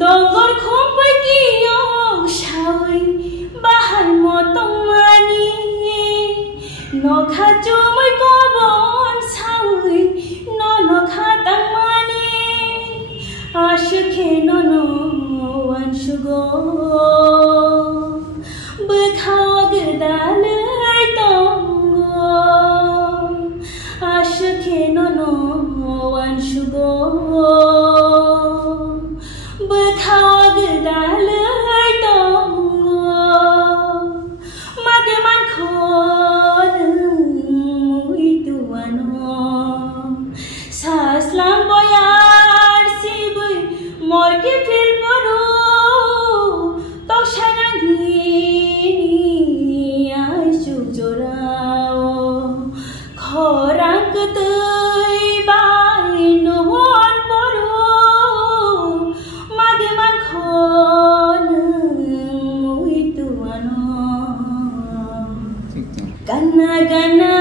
Dongor khompai kiyong shawi bahay mo tongmani no khachu moi kobon sawi no khatangmani ashkhe no wanshugo bkhao gdalai tongo ashkhe no wanshugo bkhao gdalai tongo mademan khon mui tuano saslam boyar sibui morke fil poru tok shanangini ai chuk jorao khorang kutui bai no hon poru mademan khon mui tuano Gana gana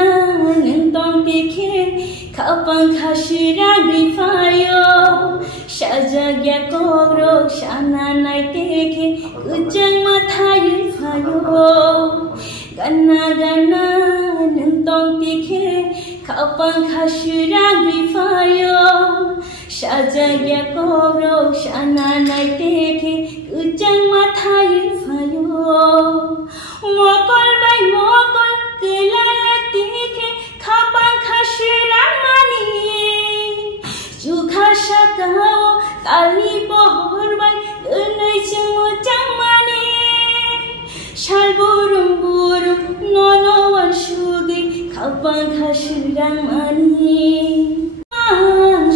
nentong tikhe kapang khashira grifayo shajagya kogro shana nai tikhe ujang mathayu fayo Gana gana nentong tikhe kapang khashira grifayo shajagya kogro shana nai tikhe ujang mathayu fayo Mokol bai mokol kelala tikhe kapang khashira mani Jukha shakao tali bohor bai unai chungu changmani Shal burum burum nono wanshugi kapang khashira mani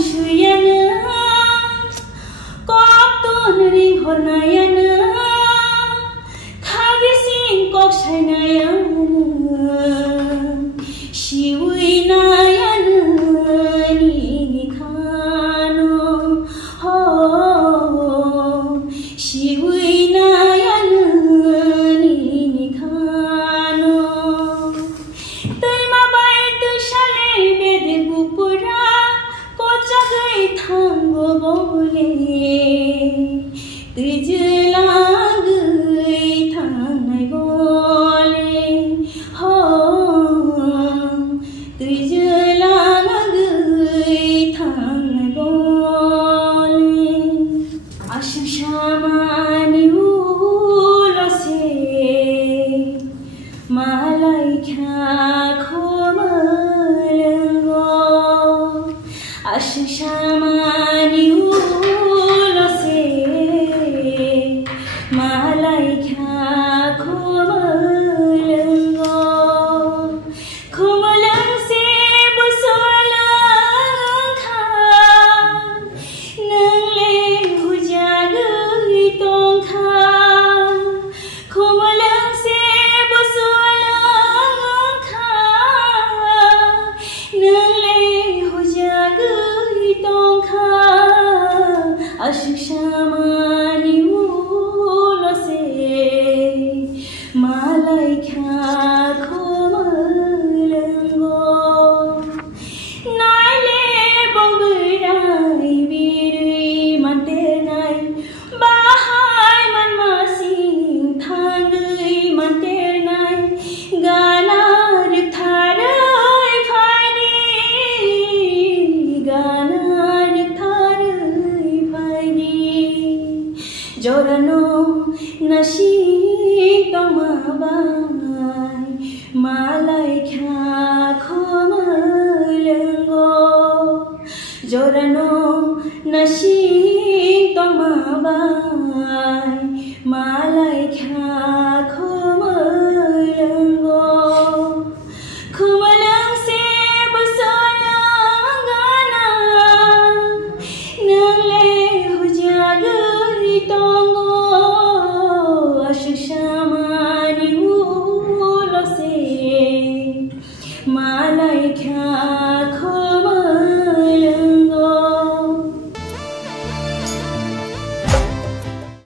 Shuyana kop tun ring hornayana Kok shaynayan shiwi nayan ni khano ho shiwi nayan ni khano tai ma bai tu shale bed gupura ko jagai thango bole tujla Jorano nashi tamabai malai kha khomalengo Jorano nashi